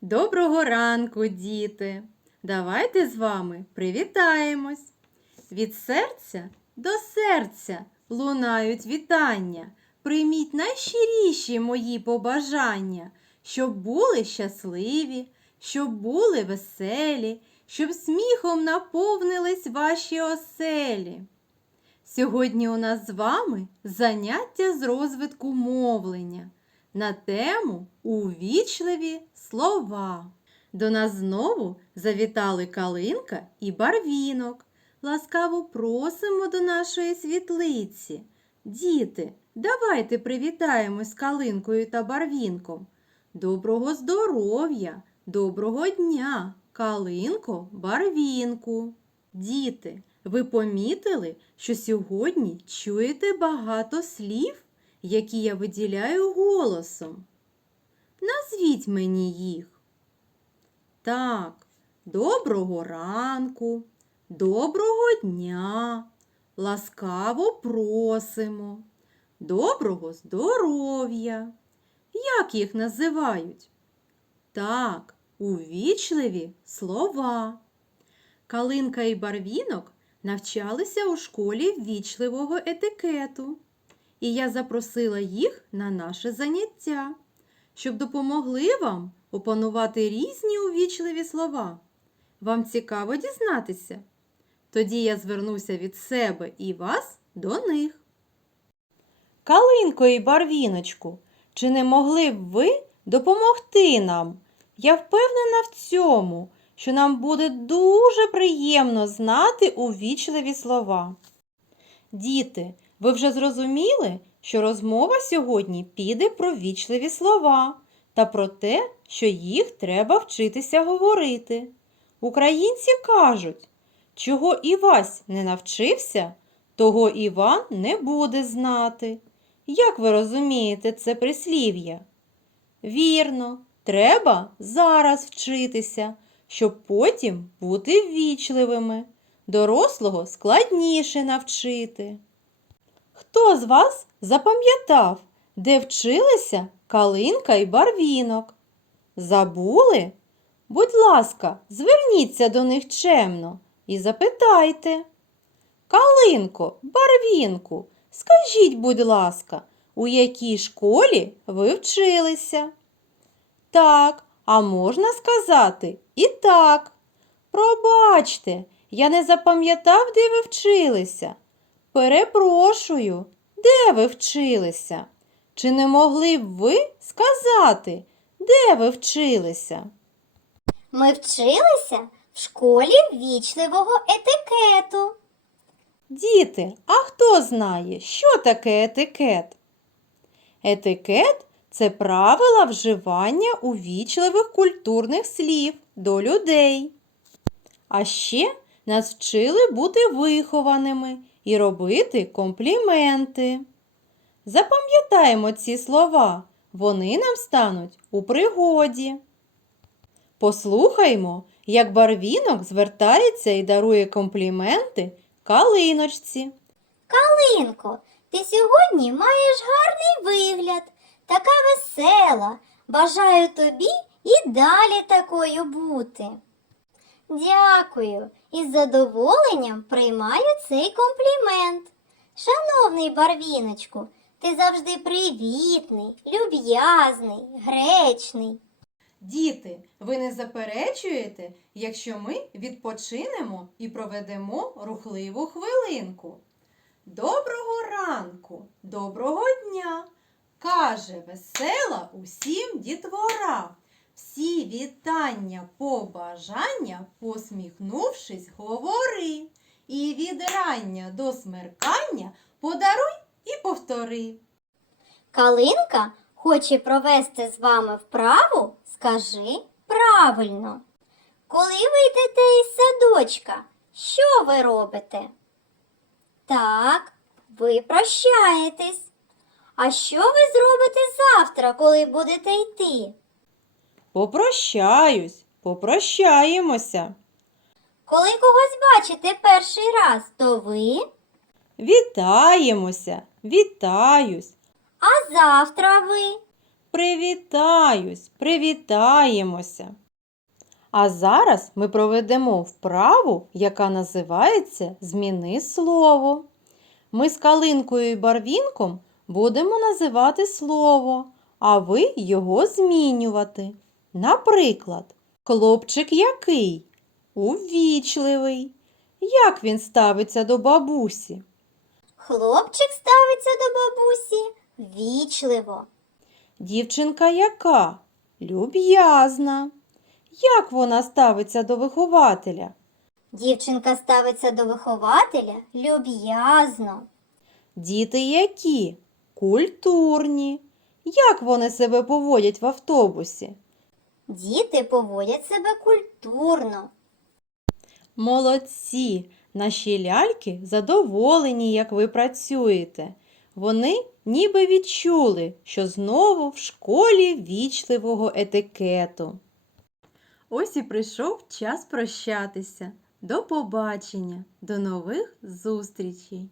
Доброго ранку, діти! Давайте з вами привітаємось. Від серця до серця лунають вітання. Прийміть найщиріші мої побажання, щоб були щасливі, щоб були веселі, щоб сміхом наповнились ваші оселі. Сьогодні у нас з вами заняття з розвитку мовлення на тему Увічливі слова. До нас знову завітали Калинка і Барвінок. Ласкаво просимо до нашої світлиці. Діти, давайте привітаємось Калинкою та Барвінком. Доброго здоров'я, доброго дня, Калинко, Барвінку. Діти, ви помітили, що сьогодні чуєте багато слів, які я виділяю голосом? Назвіть мені їх. Так, доброго ранку, доброго дня, ласкаво просимо, доброго здоров'я. Як їх називають? Так, увічливі слова. Калинка і барвінок навчалися у школі ввічливого етикету. І я запросила їх на наше заняття, щоб допомогли вам опанувати різні увічливі слова. Вам цікаво дізнатися? Тоді я звернуся від себе і вас до них. Калинко і барвіночку, чи не могли б ви допомогти нам? Я впевнена в цьому, що нам буде дуже приємно знати увічливі слова. Діти, ви вже зрозуміли, що розмова сьогодні піде про вічливі слова та про те, що їх треба вчитися говорити. Українці кажуть, чого Івась не навчився, того Іван не буде знати. Як ви розумієте це прислів'я? Вірно, треба зараз вчитися, щоб потім бути ввічливими. Дорослого складніше навчити. Хто з вас запам'ятав, де вчилися калинка і барвінок? Забули? Будь ласка, зверніться до них чемно і запитайте. Калинко, барвінку, скажіть, будь ласка, у якій школі ви вчилися? Так, а можна сказати і так. Пробачте, я не запам'ятав, де ви вчилися. Перепрошую, де ви вчилися? Чи не могли б ви сказати, де ви вчилися? Ми вчилися в школі ввічливого етикету. Діти, а хто знає, що таке етикет? Етикет це правила вживання увічливих культурних слів до людей. А ще нас вчили бути вихованими і робити компліменти. Запам'ятаємо ці слова, вони нам стануть у пригоді. Послухаймо, як барвінок звертається і дарує компліменти калиночці. Калинко, ти сьогодні маєш гарний вигляд, така весела. Бажаю тобі і далі такою бути. Дякую. Із задоволенням приймаю цей комплімент. Шановний барвіночку, ти завжди привітний, люб'язний, гречний. Діти, ви не заперечуєте, якщо ми відпочинемо і проведемо рухливу хвилинку. Доброго ранку, доброго дня! каже весела усім дітвора. Всі вітання, побажання, посміхнувшись, говори. І від рання до смеркання подаруй і повтори. Калинка хоче провести з вами вправу, скажи правильно. Коли ви йдете із садочка, що ви робите? Так, ви прощаєтесь. А що ви зробите завтра, коли будете йти? Попрощаюсь, попрощаємося. Коли когось бачите перший раз, то ви, Вітаємося, вітаюсь. а завтра ви. привітаюсь, привітаємося. А зараз ми проведемо вправу, яка називається Зміни слово. Ми з Калинкою і Барвінком будемо називати слово, а ви його змінювати. Наприклад, хлопчик який? Увічливий. Як він ставиться до бабусі? Хлопчик ставиться до бабусі вічливо. Дівчинка яка? Люб'язна. Як вона ставиться до вихователя? Дівчинка ставиться до вихователя люб'язно. Діти які? Культурні. Як вони себе поводять в автобусі? Діти поводять себе культурно. Молодці! Наші ляльки задоволені, як ви працюєте. Вони ніби відчули, що знову в школі вічливого етикету. Ось і прийшов час прощатися. До побачення, до нових зустрічей!